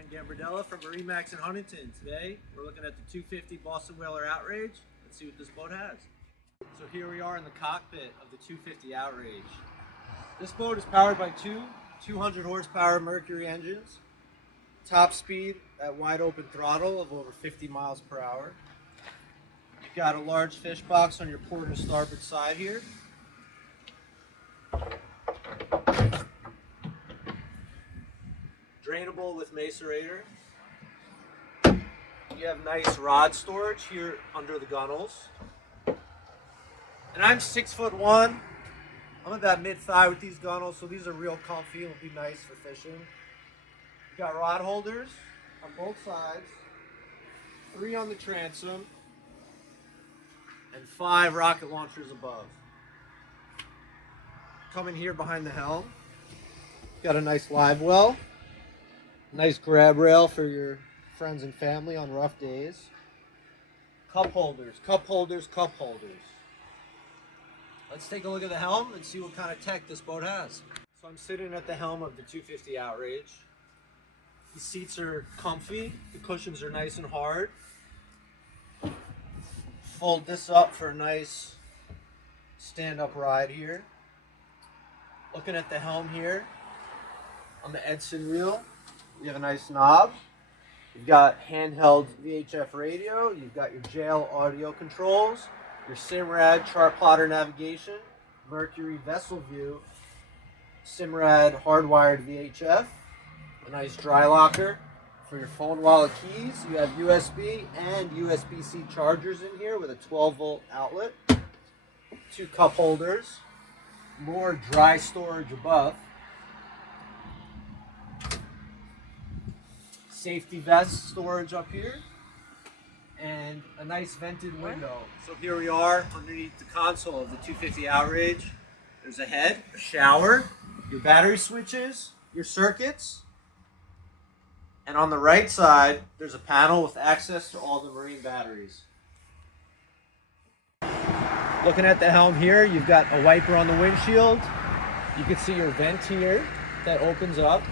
Ryan Gambardella from MarineMax in Huntington. Today we're looking at the 250 Boston Whaler Outrage. Let's see what this boat has. So here we are in the cockpit of the 250 Outrage. This boat is powered by two 200 horsepower Mercury engines. Top speed at wide open throttle of over 50 miles per hour. You've got a large fish box on your port and starboard side here. Drainable with macerator. You have nice rod storage here under the gunnels. And I'm 6'1". I'm about mid-thigh with these gunnels, so these are real comfy and will be nice for fishing. You've got rod holders on both sides, 3 on the transom, and 5 rocket launchers above. Coming here behind the helm, got a nice live well. Nice grab rail for your friends and family on rough days. Cup holders, cup holders, cup holders. Let's take a look at the helm and see what kind of tech this boat has. So I'm sitting at the helm of the 250 Outrage. The seats are comfy, the cushions are nice and hard. Fold this up for a nice stand-up ride here. Looking at the helm here, on the Edson reel, you have a nice knob. You've got handheld VHF radio. You've got your jail audio controls, your Simrad chart plotter navigation, Mercury vessel view, Simrad hardwired VHF, a nice dry locker for your phone wallet keys. You have USB and USB-C chargers in here with a 12-volt outlet, 2 cup holders, more dry storage above. Safety vest storage up here, and a nice vented window. So here we are underneath the console of the 250 Outrage. There's a head, a shower, your battery switches, your circuits, and on the right side there's a panel with access to all the marine batteries. Looking at the helm here, you've got a wiper on the windshield. You can see your vent here that opens up.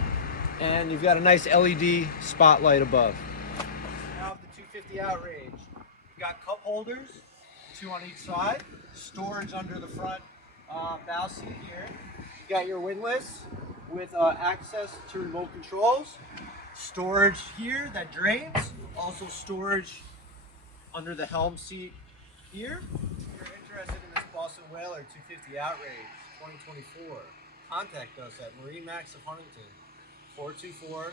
And you've got a nice LED spotlight above. Now the 250 Outrage, you've got cup holders, 2 on each side, storage under the front bow seat here. You've got your windlass with access to remote controls, storage here that drains, also storage under the helm seat here. If you're interested in this Boston Whaler 250 Outrage 2024, contact us at MarineMax of Huntington. 424-2710.